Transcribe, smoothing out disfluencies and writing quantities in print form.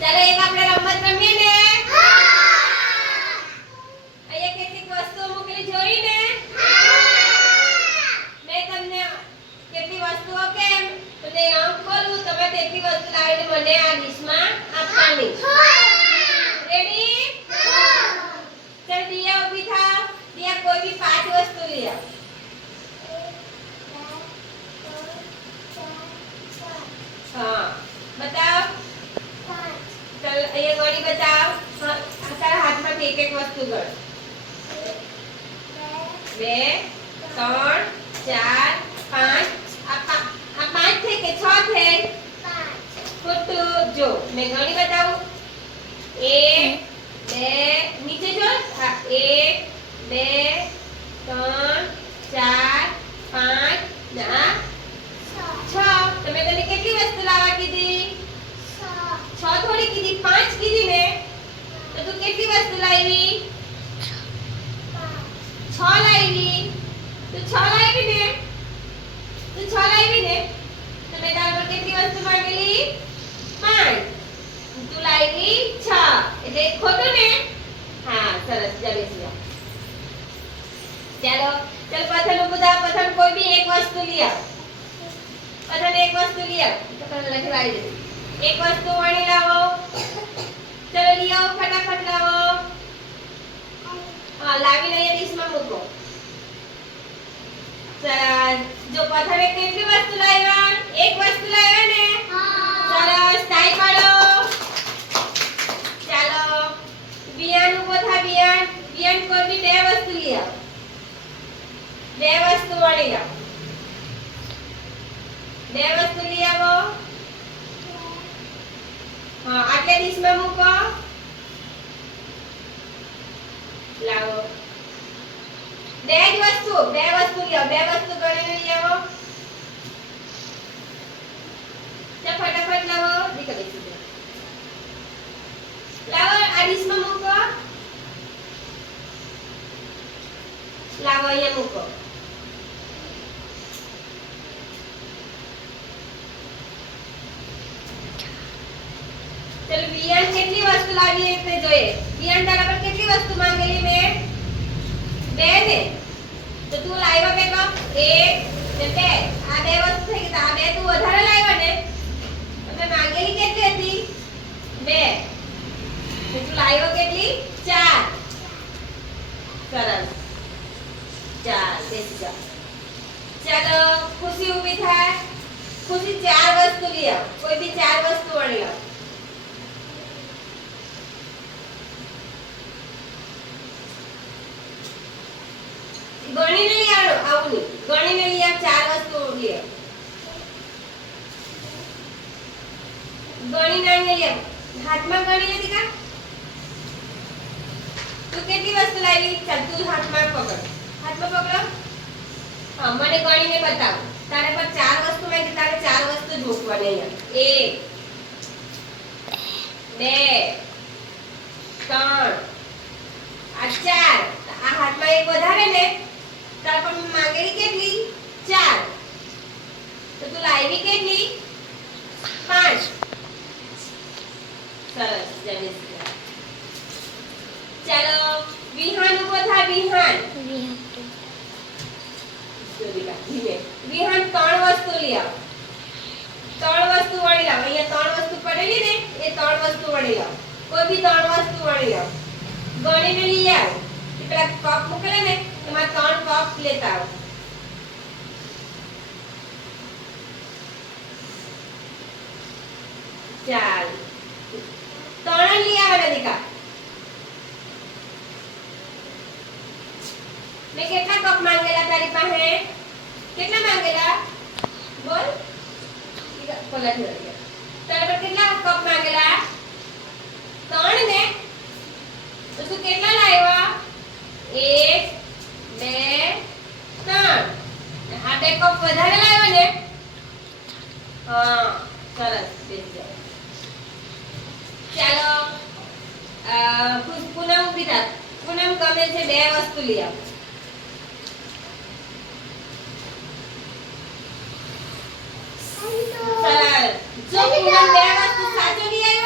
ચાલો એક આપણે રમત રમીએ ને. અહીંયા કેટલીક વસ્તુઓ મૂકેલી જોઈ ને. મેં તમને કેટલી વસ્તુઓ કેમ તો તે આમ ખોલું તમે તેટલી વસ્તુ લાવીને મને આ ડીશમાં આપવાની. રેડી? ચાલ દિયા ઊભી થાવ. દિયા કોઈ બી 5 વસ્તુ લઈ આવ. हाँ बताओ चल ये गणी बताओ तारा हाथ में एक एक वस्तु गण 2 3 4 5 आ 5 थे के 6 थे 5 फोटो जो मैं गणी बताऊं 1 2 नीचे जो 1 2 3 4 5 ના 6 તમે તને કેટલી વસ્તુ લાવવા કીધી 6 થોડી કીધી 5 કીધી ને તો તું કેટલી વસ્તુ લાવી 6 લાવી તું 6 લાવી ને તું 6 લાવી ને તમે તારા પર કેટલી વસ્તુ માંગેલી 5 તું લાવી 6 એટલે ખોટું ને હા સરસ ચાલો ચાલો ચલ પથન ઉભા પથન કોઈ બી એક વસ્તુ લઈ આવ पता एक वस्तु लिया तो कर लगे लाई दे एक वस्तु वाणी लाओ चलो लियो फटाफट लाओ हां लावी नहीं डिश में मूको चल जो पत्थर में कितनी वस्तु लाया एक वस्तु लाया ने हां सरस टाई पाडो चलो बियान उभो था बियान बियान कोई भी બે वस्तु लिया બે वस्तु वाणी लाओ બે વસ્તુ લઈ આવો હા આટલે ડીશમાં મૂકો લાવો બે જ વસ્તુ લઈ આવો બે વસ્તુ ગણીને લઈ આવો તો ફટાફટ લાવો દીકરી બેસી લાવો આ ડીશમાં મૂકો લાવો અહીંયા મૂકો चलो वियान કેટલી વસ્તુ લાવી એટલે જોઈએ વિયાન તારા પર કેટલી વસ્તુ માંગેલી મે બે ને તો તું લાવ્યો કેટલો 1 ને 2 આ બે વસ્તુ થઈ ગઈ આ બે તું વધારે લાવ્યો ને તમે માંગેલી કેટલી હતી 2 તો તું લાવ્યો કેટલી 4 સરસ 4 બેસી જા ચાલો ખુશી ઊભી થાય ખુશી 4 વસ્તુ લઈ આવ કોઈ બી 4 વસ્તુ વણી લાવ गणी ने लिया आउनी गणी ने लिया 4 वस्तु लिया गणी ने लिया हाथ में गणी लेती का तू कितनी वस्तु लाई चल तू हाथ में पकड़ हां मने गणी ने बताओ तारे पर 4 वस्तु में तारे 4 वस्तु ज मूकवानी है 1 2 3 आ 4 आ हाथ में एक વધારે ને તાર પર માંગેલી કેટલી 4 તો તું લાવી કેટલી 5 સરસ જમીસ ચાલો વિહાન ઉભો થા વિહાન વિહાન 3 વસ્તુ લઈ આવ 3 વસ્તુ વણી લાવ અહીંયા 3 વસ્તુ પડેલી ને એ 3 વસ્તુ વણી લાવ કોઈ બી 3 વસ્તુ વણી લાવ ગણીને લઈ આવ પેલા કપ મૂકેલા ને એમાં 3 કપ લેતા આવો ચાલ 3 લઈ આવવાના દીકા મેં કેટલા કપ માંગેલા તારી પાસે કેટલા માંગેલા બોલ પલટ થઈ ગયા તારા પર કેટલા કપ માંગેલા 3 ને તો તું કેટલા લાવ્યા 1 2 3 આ બે કપ વધારે લાવ્યો ને હા સરસ બેસી જાઓ ચાલો પૂનમ ઊભી થા પૂનમ ગમે છે બે વસ્તુ લઈ આવ સરસ જો પૂનમ બે વસ્તુ સાચો લઈ આવ્યો